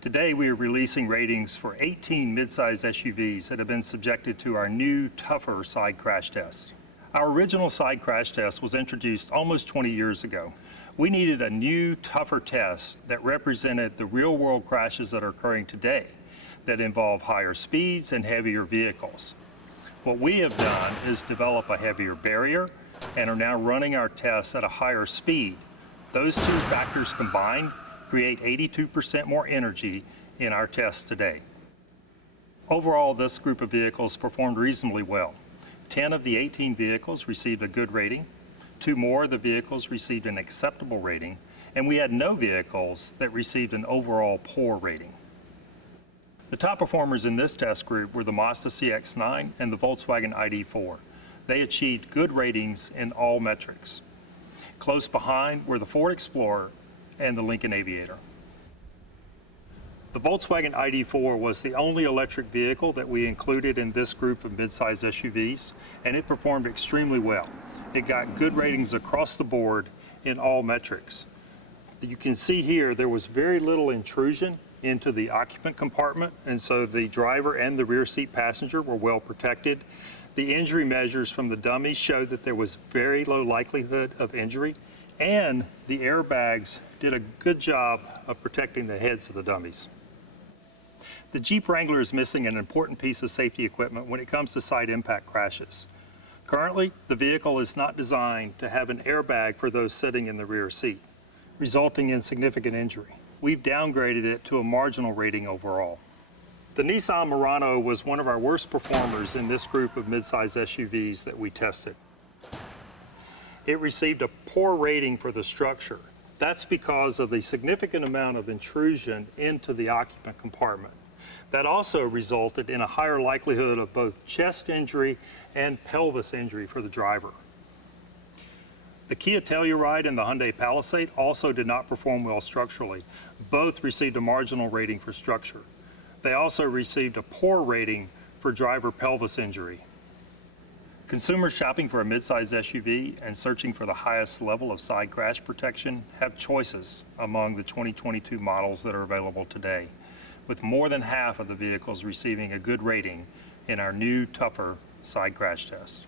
Today we are releasing ratings for 18 midsize SUVs that have been subjected to our new, tougher side crash test. Our original side crash test was introduced almost 20 years ago. We needed a new, tougher test that represented the real-world crashes that are occurring today that involve higher speeds and heavier vehicles. What we have done is develop a heavier barrier and are now running our tests at a higher speed. Those two factors combined create 82% more energy in our tests today. Overall, this group of vehicles performed reasonably well. 10 of the 18 vehicles received a good rating, 2 more of the vehicles received an acceptable rating, and we had no vehicles that received an overall poor rating. The top performers in this test group were the Mazda CX-9 and the Volkswagen Id4. They achieved good ratings in all metrics. Close behind were the Ford Explorer and the Lincoln Aviator. The Volkswagen Id4 was the only electric vehicle that we included in this group of midsize SUVs, and it performed extremely well. It got good ratings across the board in all metrics. You can see here there was very little intrusion into the occupant compartment, and so the driver and the rear seat passenger were well protected. The injury measures from the dummies showed that there was very low likelihood of injury, and the airbags did a good job of protecting the heads of the dummies. The Jeep Wrangler is missing an important piece of safety equipment when it comes to side impact crashes. Currently, the vehicle is not designed to have an airbag for those sitting in the rear seat, resulting in significant injury. We've downgraded it to a marginal rating overall. The Nissan Murano was one of our worst performers in this group of midsize SUVs that we tested. It received a poor rating for the structure. That's because of the significant amount of intrusion into the occupant compartment. That also resulted in a higher likelihood of both chest injury and pelvis injury for the driver. The Kia Telluride and the Hyundai Palisade also did not perform well structurally. Both received a marginal rating for structure. They also received a poor rating for driver pelvis injury. Consumers shopping for a midsize SUV and searching for the highest level of side crash protection have choices among the 2022 models that are available today, with more than half of the vehicles receiving a good rating in our new, tougher side crash test.